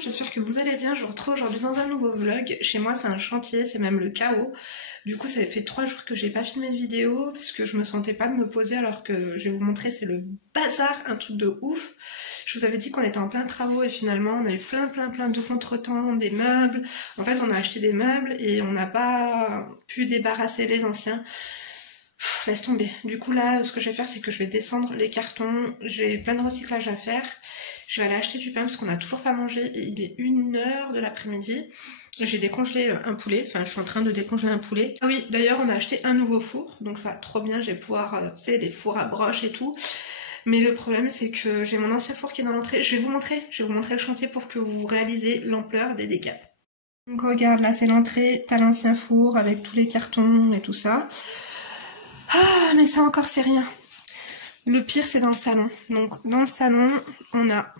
j'espère que vous allez bien. Je vous retrouve aujourd'hui dans un nouveau vlog. Chez moi c'est un chantier, c'est même le chaos. Du coup ça fait 3 jours que j'ai pas filmé de vidéo parce que je me sentais pas de me poser, alors que je vais vous montrer, c'est le bazar, un truc de ouf. Je vous avais dit qu'on était en plein travaux et finalement on a eu plein de contretemps, des meubles. En fait on a acheté des meubles et on n'a pas pu débarrasser les anciens. Laisse tomber. Du coup là ce que je vais faire c'est que je vais descendre les cartons. J'ai plein de recyclage à faire. Je vais aller acheter du pain parce qu'on n'a toujours pas mangé et il est 1h de l'après-midi. J'ai décongelé un poulet, enfin je suis en train de décongeler un poulet. Ah oui, d'ailleurs on a acheté un nouveau four, donc ça trop bien, je vais pouvoir, tu sais, les fours à broche et tout. Mais le problème c'est que j'ai mon ancien four qui est dans l'entrée. Je vais vous montrer le chantier pour que vous réalisez l'ampleur des dégâts. Donc regarde, là c'est l'entrée, t'as l'ancien four avec tous les cartons et tout ça. Ah mais ça encore c'est rien. Le pire c'est dans le salon. Donc dans le salon on a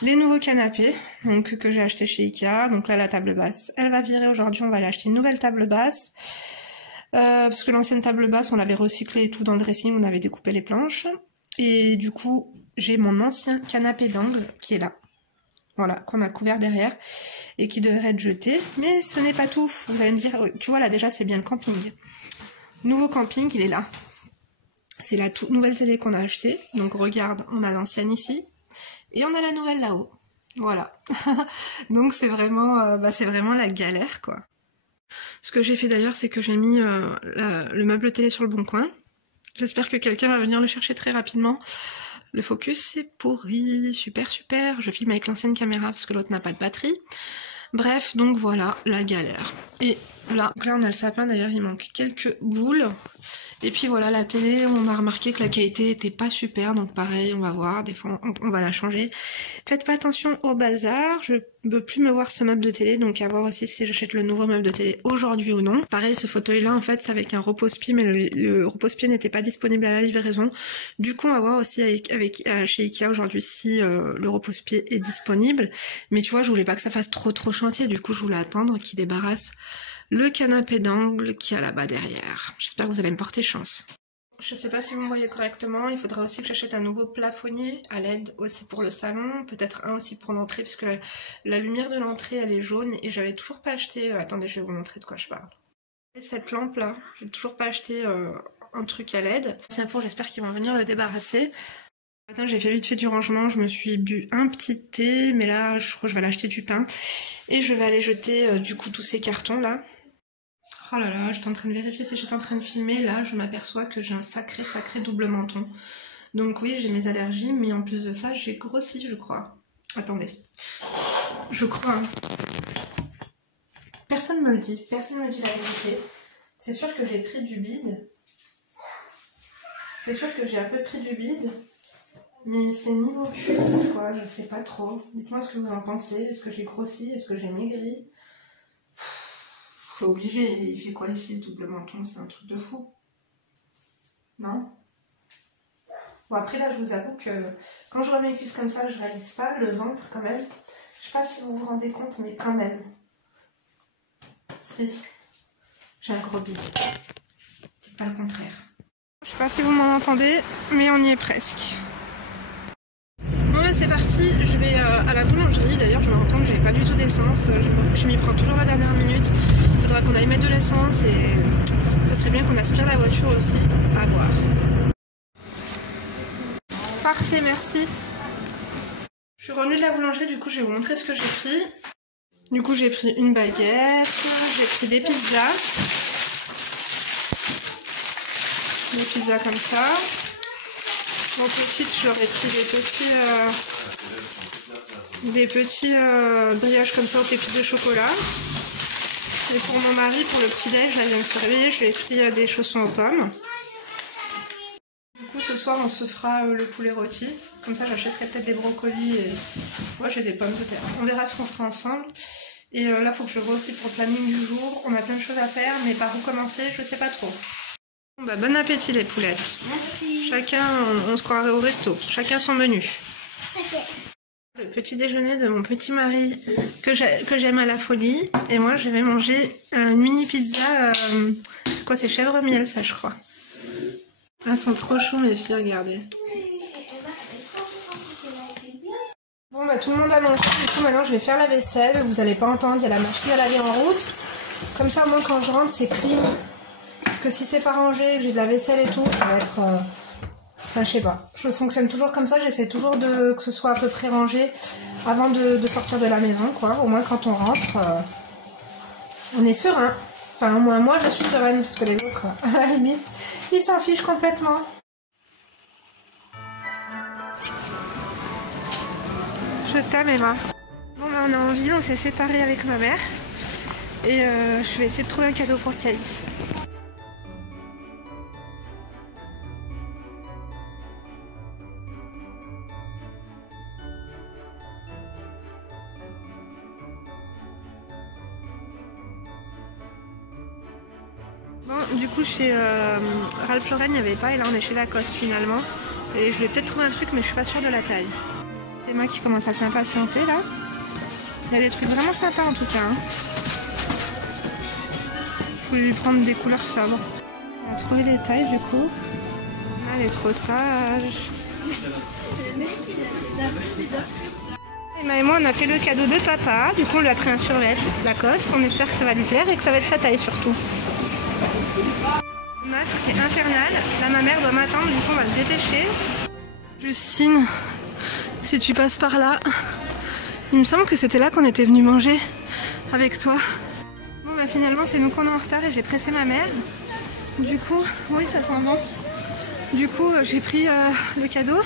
les nouveaux canapés donc, que j'ai acheté chez Ikea. Donc là la table basse elle va virer aujourd'hui, on va aller acheter une nouvelle table basse. Parce que l'ancienne table basse on l'avait recyclée et tout dans le dressing, on avait découpé les planches. Et du coup j'ai mon ancien canapé d'angle qui est là. Voilà, qu'on a couvert derrière et qui devrait être jeté. Mais ce n'est pas tout, vous allez me dire, tu vois là déjà c'est bien le camping. Nouveau camping, il est là. C'est la toute nouvelle télé qu'on a achetée. Donc regarde, on a l'ancienne ici. Et on a la nouvelle là-haut. Voilà. Donc c'est vraiment la galère quoi. Ce que j'ai fait d'ailleurs, c'est que j'ai mis le meuble télé sur le bon coin. J'espère que quelqu'un va venir le chercher très rapidement. Le focus c'est pourri. Super. Je filme avec l'ancienne caméra parce que l'autre n'a pas de batterie. Bref, donc voilà la galère. Et là, on a le sapin, d'ailleurs il manque quelques boules. Et puis voilà la télé, on a remarqué que la qualité était pas super, donc pareil, on va voir, des fois on va la changer. Faites pas attention au bazar, je veux plus me voir ce meuble de télé, donc à voir aussi si j'achète le nouveau meuble de télé aujourd'hui ou non. Pareil, ce fauteuil là en fait c'est avec un repose-pied, mais le repose-pied n'était pas disponible à la livraison. Du coup on va voir aussi chez Ikea aujourd'hui si le repose-pied est disponible. Mais tu vois, je voulais pas que ça fasse trop chantier, du coup je voulais attendre qu'il débarrasse le canapé d'angle qui est là-bas derrière. J'espère que vous allez me porter chance. Je sais pas si vous me voyez correctement, il faudra aussi que j'achète un nouveau plafonnier à LED aussi pour le salon, peut-être un aussi pour l'entrée, puisque la lumière de l'entrée elle est jaune et j'avais toujours pas acheté, attendez je vais vous montrer de quoi je parle. Et cette lampe là, j'ai toujours pas acheté un truc à LED. C'est un four, j'espère qu'ils vont venir le débarrasser. Ce matin j'ai fait vite fait du rangement, je me suis bu un petit thé, mais là je crois que je vais aller acheter du pain. Et je vais aller jeter du coup tous ces cartons là. Oh là là, j'étais en train de vérifier si j'étais en train de filmer, là je m'aperçois que j'ai un sacré double menton. Donc oui, j'ai mes allergies, mais en plus de ça, j'ai grossi je crois. Attendez. Je crois. Hein. Personne me le dit la vérité. C'est sûr que j'ai pris du bide. C'est sûr que j'ai un peu pris du bide. Mais c'est niveau cuisse quoi, je sais pas trop. Dites-moi ce que vous en pensez, est-ce que j'ai grossi, est-ce que j'ai maigri? C'est obligé, il fait quoi ici ce double menton, c'est un truc de fou. Non? Bon après là je vous avoue que quand je remets les cuisses comme ça je réalise pas, le ventre quand même. Je sais pas si vous vous rendez compte mais quand même. Si, j'ai un gros bide. Dites pas le contraire. Je sais pas si vous m'en entendez mais on y est presque. Bon bah c'est parti, je vais à la boulangerie. D'ailleurs je me rends compte que j'avais pas du tout d'essence, je m'y prends toujours la dernière minute. Il faudra qu'on aille mettre de l'essence et ça serait bien qu'on aspire la voiture aussi, à voir. Parfait, merci. Je suis revenue de la boulangerie, du coup je vais vous montrer ce que j'ai pris. Du coup j'ai pris une baguette, j'ai pris des pizzas. Des pizzas comme ça. En petite, j'aurais pris des petits brioches comme ça aux pépites de chocolat. Et pour mon mari, pour le petit déj, là il vient de se réveiller, je lui ai pris des chaussons aux pommes. Du coup ce soir on se fera le poulet rôti. Comme ça j'achèterai peut-être des brocolis et moi j'ai des pommes de terre. On verra ce qu'on fera ensemble. Et là il faut que je vois aussi pour le planning du jour. On a plein de choses à faire mais par où commencer je sais pas trop. Bon bah bon appétit les poulettes. Merci. Chacun, on se croirait au resto. Chacun son menu. Okay. Le petit déjeuner de mon petit mari que j'aime à la folie. Et moi je vais manger une mini pizza. C'est quoi, c'est chèvre miel ça je crois. Ah, elles sont trop chauds les filles, regardez. Bon Bon bah tout le monde a mangé, du coup maintenant je vais faire la vaisselle, vous allez pas entendre, il y a la machine à laver en route. Comme ça au moins quand je rentre c'est clean. Parce que si c'est pas rangé, que j'ai de la vaisselle et tout, ça va être... Enfin je sais pas, je fonctionne toujours comme ça, j'essaie toujours que ce soit à peu près rangé avant de sortir de la maison quoi. Au moins quand on rentre, on est serein. Enfin au moins moi je suis sereine parce que les autres, à la limite, ils s'en fichent complètement. Je t'aime Emma. Bon bah on a envie, on s'est séparés avec ma mère. Et je vais essayer de trouver un cadeau pour Calice. Bon, du coup chez Ralph Lauren il n'y avait pas et là on est chez Lacoste finalement. Et je vais peut-être trouver un truc mais je suis pas sûre de la taille. C'est moi qui commence à s'impatienter là. Il y a des trucs vraiment sympas en tout cas. Hein. Je voulais lui prendre des couleurs sobres. On a trouvé les tailles du coup. Elle est trop sage. Emma et moi on a fait le cadeau de papa. Du coup on lui a pris un survêt Lacoste. On espère que ça va lui plaire et que ça va être sa taille surtout. Le masque c'est infernal. Là ma mère doit m'attendre, du coup on va se dépêcher. Justine, si tu passes par là, il me semble que c'était là qu'on était venu manger avec toi. Bon bah finalement c'est nous qu'on est en retard et j'ai pressé ma mère. Du coup, oui ça sent bon. Du coup j'ai pris le cadeau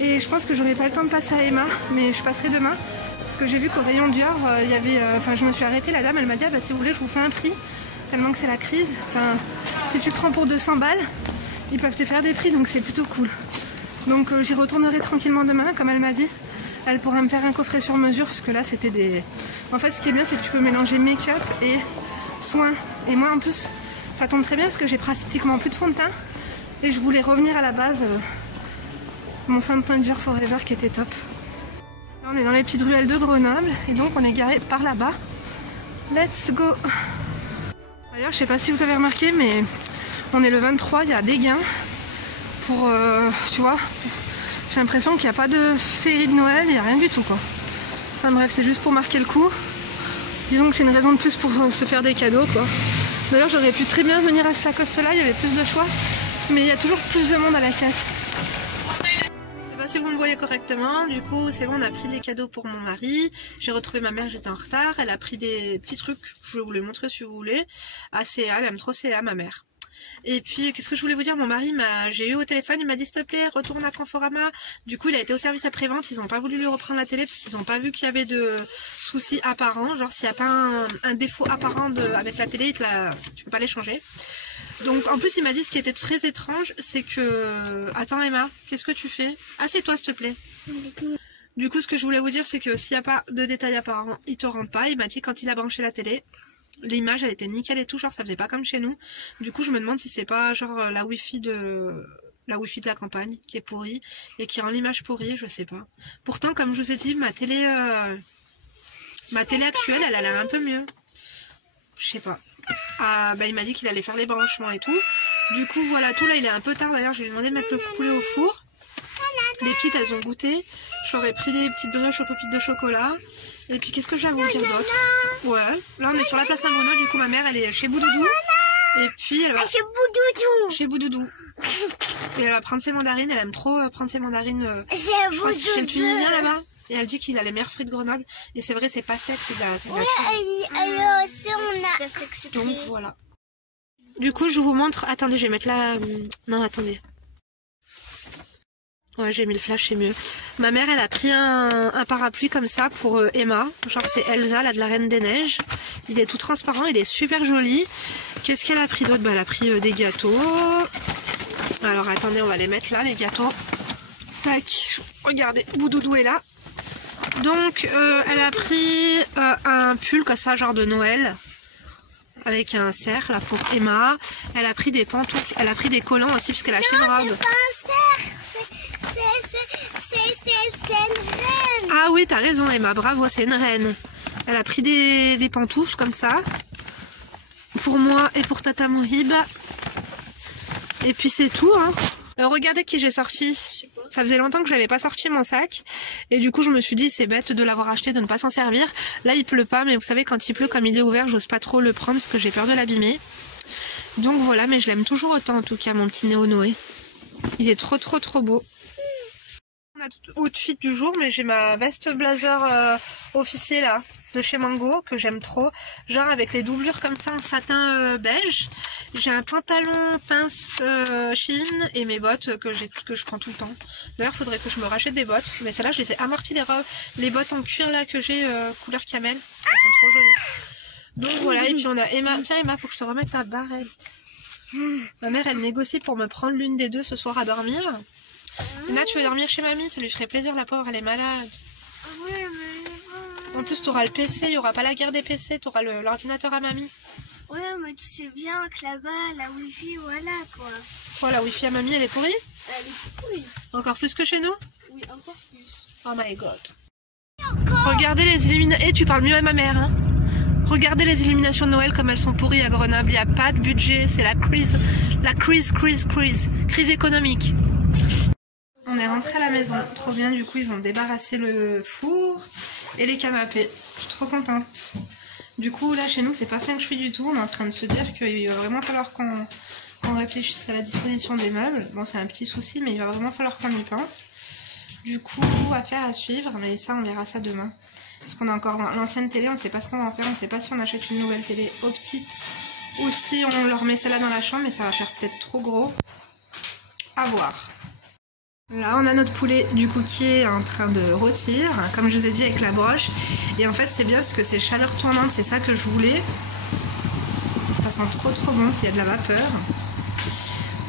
et je pense que j'aurai pas le temps de passer à Emma, mais je passerai demain. Parce que j'ai vu qu'au rayon Dior, il y avait, enfin je me suis arrêtée, la dame elle m'a dit ah, bah, si vous voulez je vous fais un prix. Tellement que c'est la crise, enfin si tu prends pour 200 balles, ils peuvent te faire des prix donc c'est plutôt cool. Donc j'y retournerai tranquillement demain comme elle m'a dit. Elle pourra me faire un coffret sur mesure parce que là c'était des... En fait ce qui est bien c'est que tu peux mélanger make-up et soins. Et moi en plus ça tombe très bien parce que j'ai pratiquement plus de fond de teint. Et je voulais revenir à la base, mon fond de teint Dior Forever qui était top. Là, on est dans les petites ruelles de Grenoble et donc on est garé par là-bas. Let's go! D'ailleurs, je sais pas si vous avez remarqué, mais on est le 23, il y a des gains pour, tu vois, j'ai l'impression qu'il n'y a pas de féerie de Noël, il n'y a rien du tout quoi. Enfin bref, c'est juste pour marquer le coup. Disons que c'est une raison de plus pour se faire des cadeaux quoi. D'ailleurs, j'aurais pu très bien venir à ce Lacoste là, il y avait plus de choix, mais il y a toujours plus de monde à la caisse. Je sais pas si vous me voyez correctement, du coup c'est bon, on a pris des cadeaux pour mon mari, j'ai retrouvé ma mère, j'étais en retard, elle a pris des petits trucs, je vais vous les montrer si vous voulez, à CA, elle aime trop CA ma mère. Et puis qu'est-ce que je voulais vous dire, mon mari j'ai eu au téléphone, il m'a dit s'il te plaît retourne à Conforama, du coup il a été au service après-vente, ils n'ont pas voulu lui reprendre la télé parce qu'ils n'ont pas vu qu'il y avait de soucis apparents, genre s'il n'y a pas un défaut apparent avec la télé, tu peux pas les changer. Donc en plus il m'a dit ce qui était très étrange, c'est que... Attends Emma, qu'est-ce que tu fais? Assieds-toi s'il te plaît. Du coup ce que je voulais vous dire c'est que s'il n'y a pas de détails apparents, il te rentre pas. Il m'a dit quand il a branché la télé, l'image elle était nickel et tout, genre ça faisait pas comme chez nous. Du coup je me demande si c'est pas genre la wifi de la campagne qui est pourrie et qui rend l'image pourrie, je sais pas. Pourtant comme je vous ai dit, ma télé actuelle elle a l'air un peu mieux. Je sais pas. Ah, bah, il m'a dit qu'il allait faire les branchements et tout. Du coup voilà tout, là il est un peu tard d'ailleurs, je lui ai demandé de mettre le poulet au four. Les petites elles ont goûté. J'aurais pris des petites brioches aux pépites de chocolat. Et puis qu'est-ce que j'ai à vous dire d'autre? Ouais, là on est sur la place Saint-Bruno, du coup ma mère elle est chez Boudoudou. Et puis elle va... Chez Boudoudou. Chez Boudoudou. Et elle va prendre ses mandarines, elle aime trop prendre ses mandarines. Je crois chez le Tunisien là-bas. Et elle dit qu'il a les meilleurs fruits de Grenoble. Et c'est vrai, c'est pastèque, c'est de la donc voilà. Du coup, je vous montre... Attendez, je vais mettre là... Non, attendez. Ouais, j'ai mis le flash, c'est mieux. Ma mère, elle a pris un parapluie comme ça pour Emma. Genre, c'est Elsa, là, de la Reine des Neiges. Il est tout transparent, il est super joli. Qu'est-ce qu'elle a pris d'autre? Bah, elle a pris des gâteaux. Alors, attendez, on va les mettre là, les gâteaux. Tac, regardez, Boudoudou est là. Donc, elle a pris un pull comme ça, genre de Noël, avec un cercle là pour Emma. Elle a pris des pantoufles, elle a pris des collants aussi puisqu'elle a acheté une robe. C'est pas un cercle, c'est une reine. Ah oui, t'as raison Emma, bravo, c'est une reine. Elle a pris des pantoufles comme ça pour moi et pour Tata Mohib. Et puis c'est tout hein. Regardez qui j'ai sorti. Je sais pas. Ça faisait longtemps que je n'avais pas sorti mon sac. Et du coup, je me suis dit, c'est bête de l'avoir acheté, de ne pas s'en servir. Là, il pleut pas, mais vous savez, quand il pleut, comme il est ouvert, j'ose pas trop le prendre parce que j'ai peur de l'abîmer. Donc voilà, mais je l'aime toujours autant, en tout cas, mon petit Néo Noé. Il est trop, trop, trop beau. On a tout outfit du jour, mais j'ai ma veste blazer officier, là, de chez Mango, que j'aime trop. Genre avec les doublures comme ça en satin beige. J'ai un pantalon pince Shein et mes bottes que je prends tout le temps. D'ailleurs, faudrait que je me rachète des bottes. Mais celles-là, je les ai amorties, les bottes en cuir là que j'ai couleur camel. Elles sont trop jolies. Donc voilà, et puis on a Emma. Tiens Emma, faut que je te remette ta barrette. Ma mère, elle négocie pour me prendre l'une des deux ce soir à dormir. Là, tu veux dormir chez mamie? Ça lui ferait plaisir, la pauvre, elle est malade. En plus, tu auras le PC, il n'y aura pas la guerre des PC, tu auras l'ordinateur à mamie. Ouais, mais tu sais bien que là-bas, la wifi, voilà quoi. Oh, la wifi à mamie, elle est pourrie? Elle est pourrie. Encore plus que chez nous? Oui, encore plus. Oh my god. Regardez les illuminations. Eh, tu parles mieux à ma mère, hein? Regardez les illuminations de Noël comme elles sont pourries à Grenoble. Il n'y a pas de budget, c'est la crise économique. On est rentré à la maison, trop bien, du coup ils ont débarrassé le four et les canapés. Je suis trop contente. Du coup là chez nous c'est pas feng shui du tout, on est en train de se dire qu'il va vraiment falloir qu'on réfléchisse à la disposition des meubles. Bon c'est un petit souci mais il va vraiment falloir qu'on y pense. Du coup affaire à suivre, mais ça on verra ça demain. Parce qu'on a encore l'ancienne télé, on sait pas ce qu'on va en faire, on sait pas si on achète une nouvelle télé aux petites ou si on leur met celle-là dans la chambre, mais ça va faire peut-être trop gros. À voir. Là on a notre poulet du coup qui est en train de rôtir, comme je vous ai dit avec la broche. Et en fait c'est bien parce que c'est chaleur tournante, c'est ça que je voulais. Ça sent trop trop bon, il y a de la vapeur.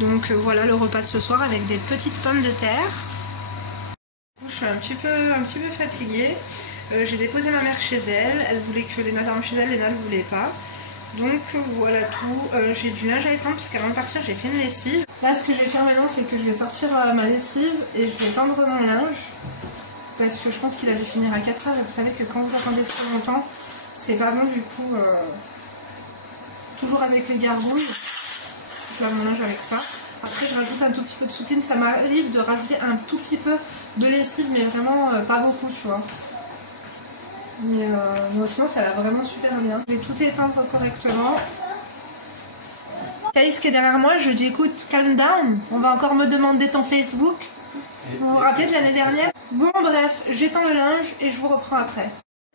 Donc voilà le repas de ce soir avec des petites pommes de terre. Je suis un petit peu fatiguée. J'ai déposé ma mère chez elle, elle voulait que Léna dorme chez elle, Léna ne voulait pas. Donc voilà tout, j'ai du linge à étendre parce qu'avant de partir j'ai fait une lessive. Là ce que je vais faire maintenant c'est que je vais sortir ma lessive et je vais tendre mon linge. Parce que je pense qu'il a dû finir à 4 h et vous savez que quand vous attendez trop longtemps, c'est pas bon du coup. Toujours avec les gargouilles, je lave mon linge avec ça. Après je rajoute un tout petit peu de soupline, ça m'arrive de rajouter un tout petit peu de lessive mais vraiment pas beaucoup tu vois. Mais sinon ça l'a vraiment super bien. Je vais tout étendre correctement. Thaïs qui est derrière moi, je lui dis écoute, calm down, on va encore me demander ton Facebook. Vous vous rappelez de l'année dernière? Bon bref, j'étends le linge et je vous reprends après.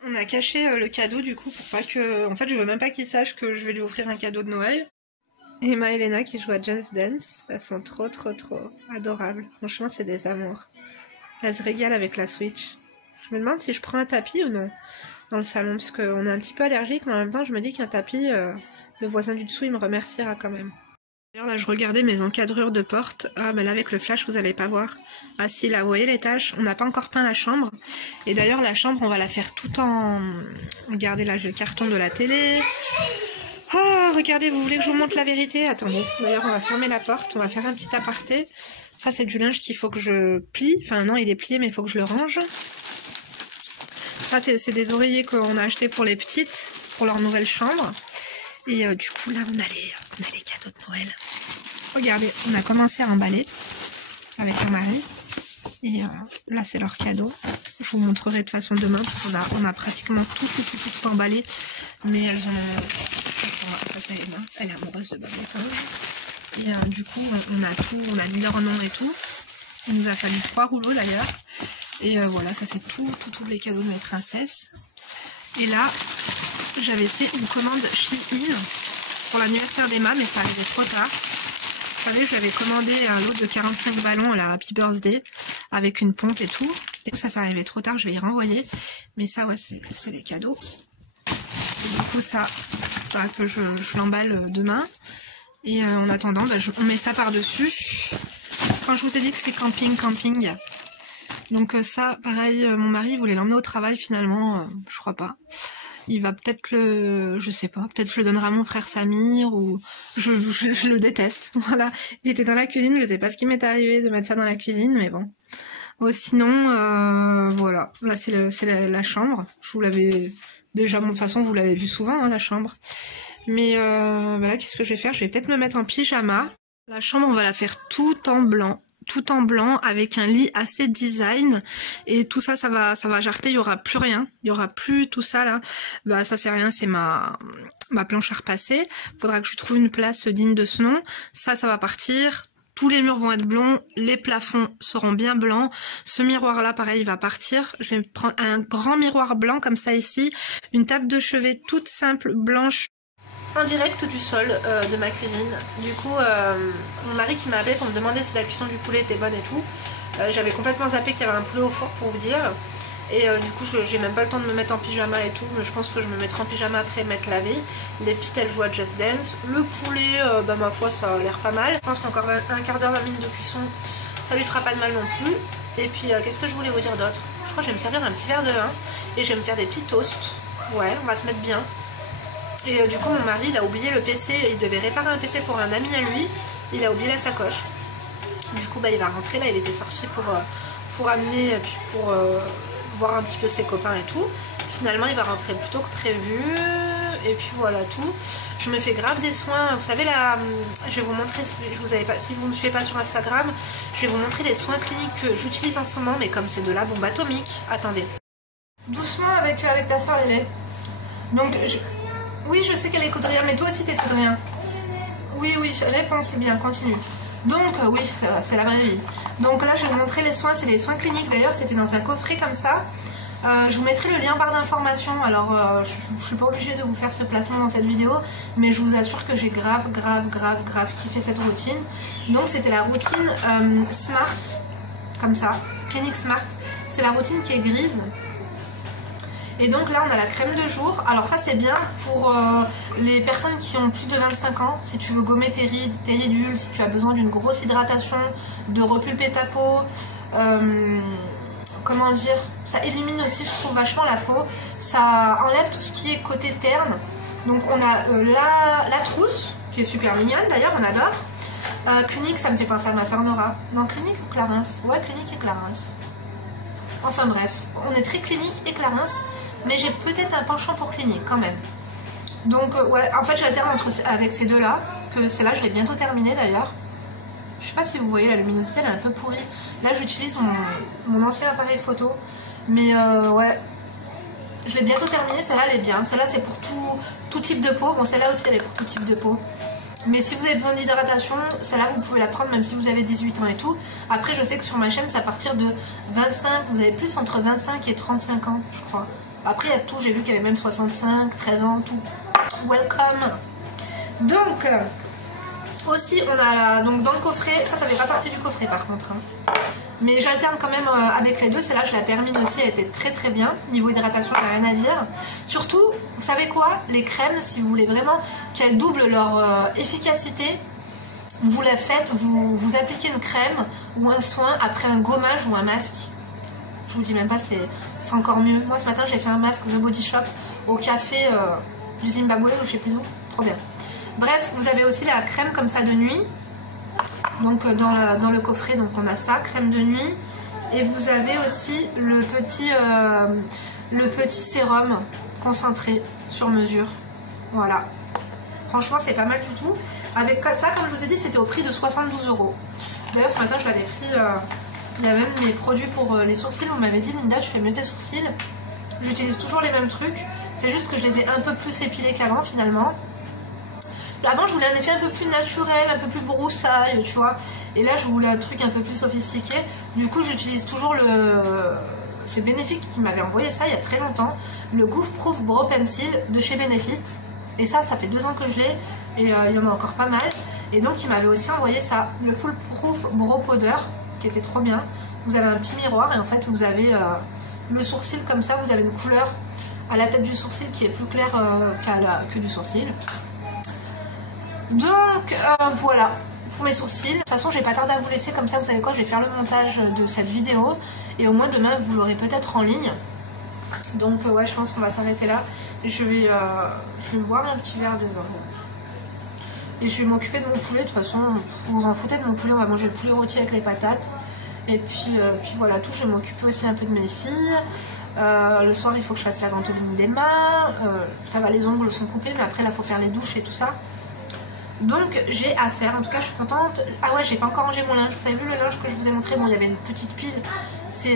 On a caché le cadeau du coup pour pas que... En fait je veux même pas qu'il sache que je vais lui offrir un cadeau de Noël. Emma et Léna qui jouent à Just Dance, elles sont trop adorables. Franchement c'est des amours. Elles se régalent avec la Switch. Je me demande si je prends un tapis ou non dans le salon, parce qu'on est un petit peu allergique, mais en même temps je me dis qu'un tapis, le voisin du dessous il me remerciera quand même. D'ailleurs là je regardais mes encadrures de porte, ah mais là avec le flash vous allez pas voir. Ah si là vous voyez les taches, on n'a pas encore peint la chambre, et d'ailleurs la chambre on va la faire tout en... Regardez là j'ai le carton de la télé. Ah regardez, vous voulez que je vous montre la vérité? Attendez, d'ailleurs on va fermer la porte, on va faire un petit aparté. Ça c'est du linge qu'il faut que je plie, enfin non il est plié mais il faut que je le range. Ça, c'est des oreillers qu'on a achetés pour les petites, pour leur nouvelle chambre. Et du coup, là, on a les cadeaux de Noël. Regardez, on a commencé à emballer avec mon mari. Et là, c'est leur cadeau. Je vous montrerai de toute façon demain, parce qu'on a pratiquement tout emballé. Mais elles ont... Ça, c'est Emma. Elle est amoureuse de Bob l'éponge. Et du coup, on a mis leur nom et tout. Il nous a fallu 3 rouleaux d'ailleurs. Et voilà, ça c'est tous les cadeaux de mes princesses. Et là, j'avais fait une commande Shein pour l'anniversaire d'Emma, mais ça arrivait trop tard. Vous savez, je lui avais commandé un lot de 45 ballons à la Happy Birthday avec une pompe et tout. Et ça arrivait trop tard, je vais y renvoyer. Mais ça, ouais, c'est les cadeaux. Et du coup, ça, que je l'emballe demain. Et en attendant, on met ça par-dessus. Quand je vous ai dit que c'est camping. Donc ça, pareil, mon mari voulait l'emmener au travail finalement, je crois pas. Il va peut-être je sais pas, peut-être je le donnerai à mon frère Samir ou je le déteste. Voilà, il était dans la cuisine, je sais pas ce qui m'est arrivé de mettre ça dans la cuisine, mais bon. Sinon, voilà, là c'est la chambre. Je vous l'avais déjà, de toute façon vous l'avez vu souvent hein, la chambre. Mais là qu'est-ce que je vais faire? Je vais peut-être me mettre en pyjama. La chambre on va la faire tout en blanc. tout en blanc avec un lit assez design et tout ça, ça va jarter, il y aura plus rien, il y aura plus tout ça là. Bah ça c'est rien, c'est ma planche à repasser. Faudra que je trouve une place digne de ce nom. Ça va partir. Tous les murs vont être blonds, les plafonds seront bien blancs. Ce miroir là pareil il va partir. Je vais prendre un grand miroir blanc comme ça ici, une table de chevet toute simple blanche. En direct du sol de ma cuisine. Du coup, mon mari qui m'a appelé pour me demander si la cuisson du poulet était bonne et tout. J'avais complètement zappé qu'il y avait un poulet au four pour vous dire. Et du coup, j'ai même pas le temps de me mettre en pyjama et tout. Mais je pense que je me mettrai en pyjama après m'être lavée. Les petites, elles jouent à Just Dance. Le poulet, bah ma foi, ça a l'air pas mal. Je pense qu'encore un quart d'heure, 20 minutes de cuisson, ça lui fera pas de mal non plus. Et puis, qu'est-ce que je voulais vous dire d'autre? Je crois que je vais me servir un petit verre de vin. Et je vais me faire des petits toasts. Ouais, on va se mettre bien. Et du coup mon mari il a oublié le PC, il devait réparer un PC pour un ami à lui, il a oublié la sacoche. Du coup bah il va rentrer là, il était sorti pour amener, puis pour voir un petit peu ses copains et tout. Finalement il va rentrer plus tôt que prévu, et puis voilà tout. Je me fais grave des soins, vous savez là, je vais vous montrer, si vous ne me suivez pas sur Instagram, je vais vous montrer les soins cliniques que j'utilise en ce moment, mais comme c'est de la bombe atomique, attendez. Doucement avec ta soeur Lélé. Donc oui, je sais qu'elle est coudrière, mais toi aussi t'es coudrière. Oui, réponds, c'est bien, continue. Donc, oui, c'est la vraie vie. Donc là, je vais vous montrer les soins, c'est les soins cliniques. D'ailleurs, c'était dans un coffret comme ça. Je vous mettrai le lien en barre d'informations. Alors, je suis pas obligée de vous faire ce placement dans cette vidéo, mais je vous assure que j'ai grave kiffé cette routine. Donc, c'était la routine Smart, comme ça, clinique Smart. C'est la routine qui est grise. Et donc là on a la crème de jour. Alors ça c'est bien pour les personnes qui ont plus de 25 ans. Si tu veux gommer tes rides, tes ridules, si tu as besoin d'une grosse hydratation, de repulper ta peau, comment dire, ça illumine aussi je trouve vachement la peau. Ça enlève tout ce qui est côté terne. Donc on a la trousse qui est super mignonne d'ailleurs, on adore. Clinique, ça me fait penser à ma soeur Nora. Non, Clinique ou Clarins? Ouais, Clinique et Clarins. Enfin bref, on est très Clinique et Clarins. Mais j'ai peut-être un penchant pour Clinique quand même. Donc ouais, en fait j'alterne avec ces deux là. Que celle-là je l'ai bientôt terminée d'ailleurs. Je sais pas si vous voyez la luminosité, elle est un peu pourrie. Là j'utilise mon ancien appareil photo. Mais ouais, je l'ai bientôt terminée, celle-là elle est bien. Celle-là c'est pour tout type de peau. Bon celle-là aussi elle est pour tout type de peau. Mais si vous avez besoin d'hydratation, celle-là vous pouvez la prendre même si vous avez 18 ans et tout. Après je sais que sur ma chaîne c'est à partir de 25, vous avez plus entre 25 et 35 ans je crois. Après il y a tout, j'ai vu qu'il y avait même 65, 13 ans, tout. Welcome. Donc, aussi on a donc dans le coffret, ça fait pas partie du coffret par contre. Hein. Mais j'alterne quand même avec les deux, celle-là je la termine aussi, elle était très bien. Niveau hydratation, j'ai rien à dire. Surtout, vous savez quoi? Les crèmes, si vous voulez vraiment qu'elles doublent leur efficacité, vous la faites, vous appliquez une crème ou un soin après un gommage ou un masque. Je vous dis même pas, c'est encore mieux. Moi ce matin j'ai fait un masque The Body Shop au café du Zimbabwe ou je sais plus d'où, trop bien. Bref, vous avez aussi la crème comme ça de nuit. Donc dans le coffret, donc on a ça, crème de nuit. Et vous avez aussi le petit sérum concentré sur mesure. Voilà. Franchement c'est pas mal du tout. Avec ça, comme je vous ai dit, c'était au prix de 72 €. D'ailleurs ce matin je l'avais pris... Il y a même mes produits pour les sourcils. On m'avait dit Linda, tu fais mieux tes sourcils. J'utilise toujours les mêmes trucs. C'est juste que je les ai un peu plus épilés qu'avant finalement. Avant je voulais un effet un peu plus naturel, un peu plus broussaille, tu vois. Et là je voulais un truc un peu plus sophistiqué. Du coup j'utilise toujours c'est Benefit qui m'avait envoyé ça il y a très longtemps. Le Goof Proof Brow Pencil de chez Benefit. Et ça fait 2 ans que je l'ai. Et il y en a encore pas mal. Et donc il m'avait aussi envoyé ça. Le Full Proof Brow Powder. Qui était trop bien. Vous avez un petit miroir et en fait vous avez le sourcil comme ça, vous avez une couleur à la tête du sourcil qui est plus claire que du sourcil. Donc voilà pour mes sourcils. De toute façon je vais pas tarder à vous laisser, comme ça vous savez quoi, je vais faire le montage de cette vidéo et au moins demain vous l'aurez peut-être en ligne. Donc ouais, je pense qu'on va s'arrêter là. Je vais me boire un petit verre de vin. Et je vais m'occuper de mon poulet. De toute façon, vous en foutez de mon poulet, on va manger le poulet rôti avec les patates. Et puis voilà tout, je vais m'occuper aussi un peu de mes filles. Le soir il faut que je fasse la ventoline des mains. Ça va, les ongles sont coupés, mais après là il faut faire les douches et tout ça. Donc j'ai à faire, en tout cas je suis contente. Ah ouais, j'ai pas encore rangé mon linge. Vous avez vu le linge que je vous ai montré? Bon, il y avait une petite pile.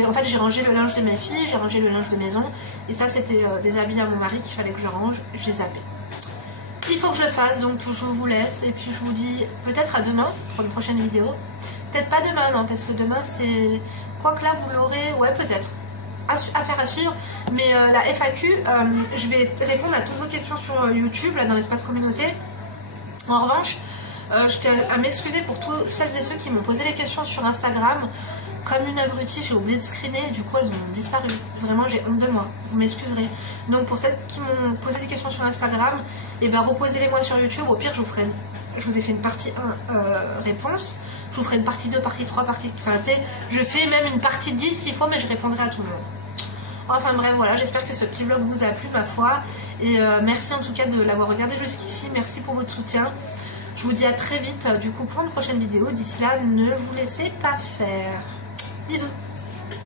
En fait j'ai rangé le linge de mes filles, j'ai rangé le linge de maison. Et ça c'était des habits à mon mari qu'il fallait que je range. J'ai zappé. Il faut que je le fasse, donc je vous laisse. Et puis je vous dis peut-être à demain pour une prochaine vidéo. Peut-être pas demain, non, parce que demain c'est... Quoique là vous l'aurez, ouais peut-être. Affaire à suivre, mais la FAQ, je vais répondre à toutes vos questions sur YouTube, là dans l'espace communauté. En revanche, je tiens à m'excuser pour tous celles et ceux qui m'ont posé les questions sur Instagram. Comme une abrutie, j'ai oublié de screener, du coup elles ont disparu. Vraiment, j'ai honte de moi, vous m'excuserez. Donc pour celles qui m'ont posé des questions sur Instagram, et ben reposez-les moi sur YouTube, au pire je vous ai fait une partie 1 réponse. Je vous ferai une partie 2, partie 3, partie... Enfin, tu sais, je fais même une partie 10 s'il faut, mais je répondrai à tout le monde. Enfin bref, voilà, j'espère que ce petit vlog vous a plu, ma foi. Et merci en tout cas de l'avoir regardé jusqu'ici. Merci pour votre soutien. Je vous dis à très vite, du coup, pour une prochaine vidéo. D'ici là, ne vous laissez pas faire. Bisous.